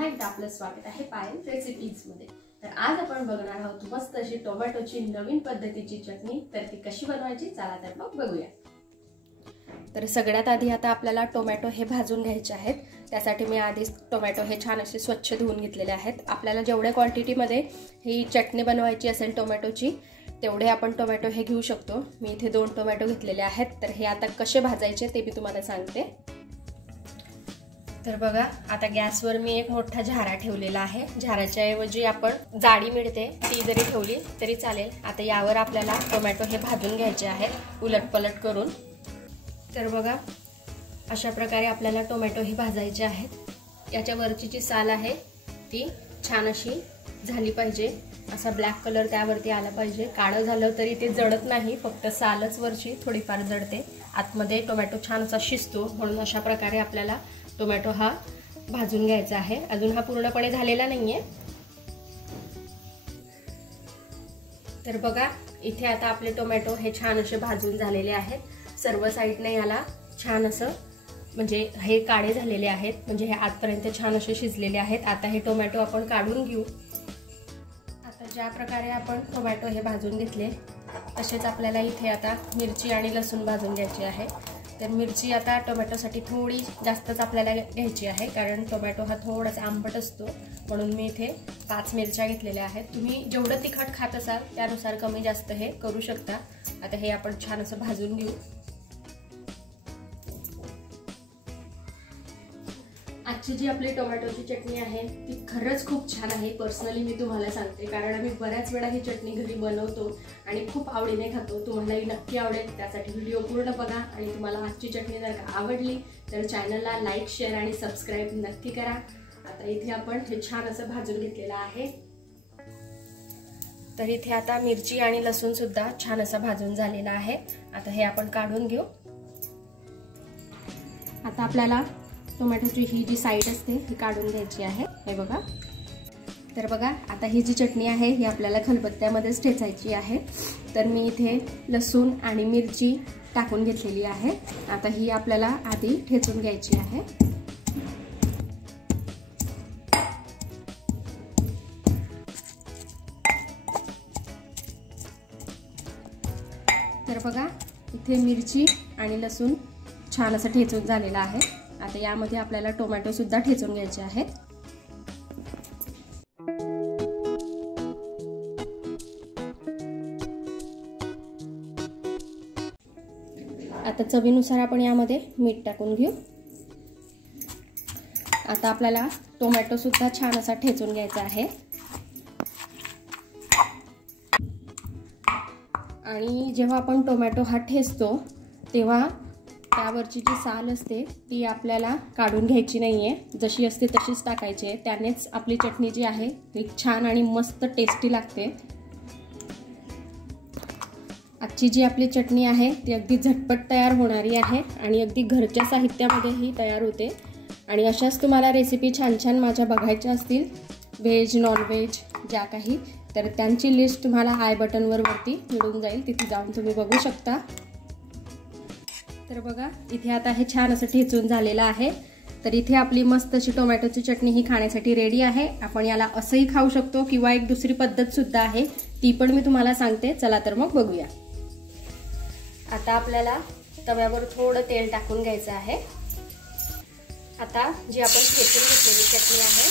पुन्हा एकदा आपलं स्वागत आहे पायल रेसिपीज मध्ये। तर आज आपण बघणार आहोत मस्त अशी टोमॅटोची नवीन पद्धतीची चटणी। तर ती कशी बनवायची चला तर मग बघूया। तर सगळ्यात आधी आता आपल्याला टोमॅटो हे भाजून घ्यायचे आहेत। त्यासाठी मी आधीच टोमॅटो हे छान असे स्वच्छ धुवून घेतलेले आहेत। आपल्याला जेवढ्या क्वांटिटी मध्ये ही चटणी बनवायची असेल टोमॅटोची तेवढे आपण टोमॅटो हे घेऊ शकतो। मी इथे 2 टोमॅटो घेतलेले आहेत। तर हे आता कसे भाजायचे ते मी तुम्हाला सांगते। तर बघा आता गॅसवर मी एक मोठा झारा ठेवलेला आहे। झाराच्या ऐवजी आपण जाडी मिळते ती जरी ठेवली तरी चालेल। आता यावर आपल्याला टोमॅटो हे भाजून घ्यायचे आहेत उलटपलट करून। तर बघा अशा प्रकारे आपल्याला टोमॅटो हे भाजायचे आहेत। याच्या वरची जी साल आहे ती छान अशी झाली पाहिजे। असा ब्लॅक कलर त्यावरती आला पाहिजे। काळं झालं तरी ते जळत नाही, फक्त सालच वरची थोडीफार जळते। आतमध्ये टोमॅटो छान असा शिजतो, म्हणून अशा प्रकारे आपल्याला टोमॅटो हा भाजून घ्यायचा आहे। अजून हा पूर्णपणे झालेला नाहीये। तर बघा इथे आता आपले टोमॅटो हे छान असे भाजून झालेले आहेत। सर्व साइडने याला छान असं म्हणजे हे काळे झालेले आहेत, म्हणजे हे आतपर्यंत छान असे शिजलेले आहेत। आता हे टोमॅटो आपण काढून घेऊ। आता ज्या प्रकारे आपण टोमॅटो हे भाजून घेतले तसेच आपल्याला इथे आता मिरची आणि लसूण भाजून घ्यायची आहे। तर मिरची आता टोमॅटोसाठी थोडी जास्तच आपल्याला घ्यायची आहे, कारण टोमॅटो हा थोडासा आंबट असतो, म्हणून मी इथे 5 मिरच्या घेतलेल्या आहेत। तुम्ही जेवढं तिखट खात असाल त्यानुसार कमी जास्त हे करू शकता। आता हे आपण छान असं भाजून घेऊ। आजची जी आपली टोमॅटोची चटणी आहे ती खरंच खूप छान आहे। पर्सनली मी तुम्हाला सांगते, कारण आम्ही बऱ्याच वेळा ही चटणी घरी बनवतो आणि खूप आवडीने खातो। तुम्हालाही नक्की आवडेल, त्यासाठी व्हिडिओ पूर्ण बघा। आणि तुम्हाला आजची चटणी जर का आवडली तर चॅनलला लाईक शेअर आणि सबस्क्राईब नक्की करा। आता इथे आपण हे छान असं भाजून घेतलेलं आहे। तर इथे आता मिरची आणि लसूण सुद्धा छान असं भाजून झालेला आहे। आता हे आपण काढून घेऊ। आता आपल्याला टोमॅटोची ही जी साइड असते ही काढून घ्यायची आहे। हे बघा। तर बघा आता ही जी चटणी आहे ही आपल्याला खलबत्त्यामध्येच ठेचायची आहे। तर मी इथे लसूण आणि मिरची टाकून घेतलेली आहे। आता ही आपल्याला आधी ठेचून घ्यायची आहे। तर बघा इथे मिरची आणि लसूण छान असं ठेचून झालेलं आहे। आता यामध्ये आपल्याला टोमॅटो सुद्धा ठेचून घ्यायचे आहेत। आता चवीनुसार आपण यामध्ये मीठ टाकून घेऊ। आता आपल्याला टोमॅटो सुद्धा छान असा ठेचून घ्यायचा आहे। आणि जेव्हा आपण टोमॅटो हा ठेचतो तेव्हा त्यावरची जी साल असते ती आपल्याला काढून घ्यायची नाहीये, जशी असते तशीच टाकायची आहे। त्यानेच आपली चटणी जी आहे ती छान आणि मस्त टेस्टी लागते। आजची जी आपली चटणी आहे ती अगदी झटपट तयार होणारी आहे आणि अगदी घरच्या साहित्यामध्ये ही तयार होते। आणि अशाच तुम्हाला रेसिपी छान छान माझ्या बघायच्या असतील, व्हेज नॉन व्हेज ज्या काही, तर त्यांची लिस्ट तुम्हाला आय बटनवर वरती मिळून जाईल, तिथे जाऊन तुम्ही बघू शकता। तर बघा इथे आता हे छान असं ठेचून झालेलं आहे। तर इथे आपली मस्त अशी टोमॅटोची चटणी ही खाण्यासाठी रेडी आहे। आपण याला असंही खाऊ शकतो किंवा एक दुसरी पद्धत सुद्धा आहे, ती पण मी तुम्हाला सांगते। चला तर मग बघूया। आता आपल्याला तव्यावर थोडं तेल टाकून घ्यायचं आहे। आता जी आपण ठेचून घेतलेली चटणी आहे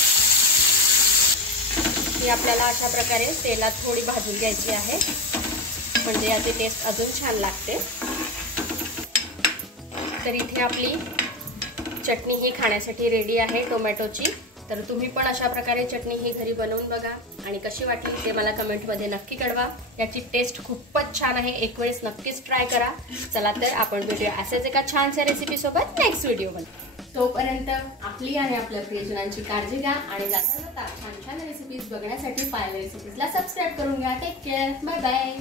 ती आपल्याला अशा प्रकारे तेलात थोडी भाजून घ्यायची आहे, म्हणजे याची टेस्ट अजून छान लागते। तर इथे आपली चटणी ही खाण्यासाठी रेडी आहे टोमॅटोची। तर तुम्ही पण अशा प्रकारे चटणी ही घरी बनवून बघा आणि कशी वाटली ते मला कमेंटमध्ये नक्की कळवा। याची टेस्ट खूपच छान आहे, एक वेळेस नक्कीच ट्राय करा। चला तर आपण भेटूया असेच एका छानशा रेसिपी सोबत नेक्स्ट व्हिडिओमध्ये। तोपर्यंत आपली आणि आपल्या प्रियजनांची काळजी घ्या आणि जाता जाता छान छान रेसिपीज बघण्यासाठी पायल रेसिपीजला सबस्क्राईब करून घ्या। Take care, bye bye.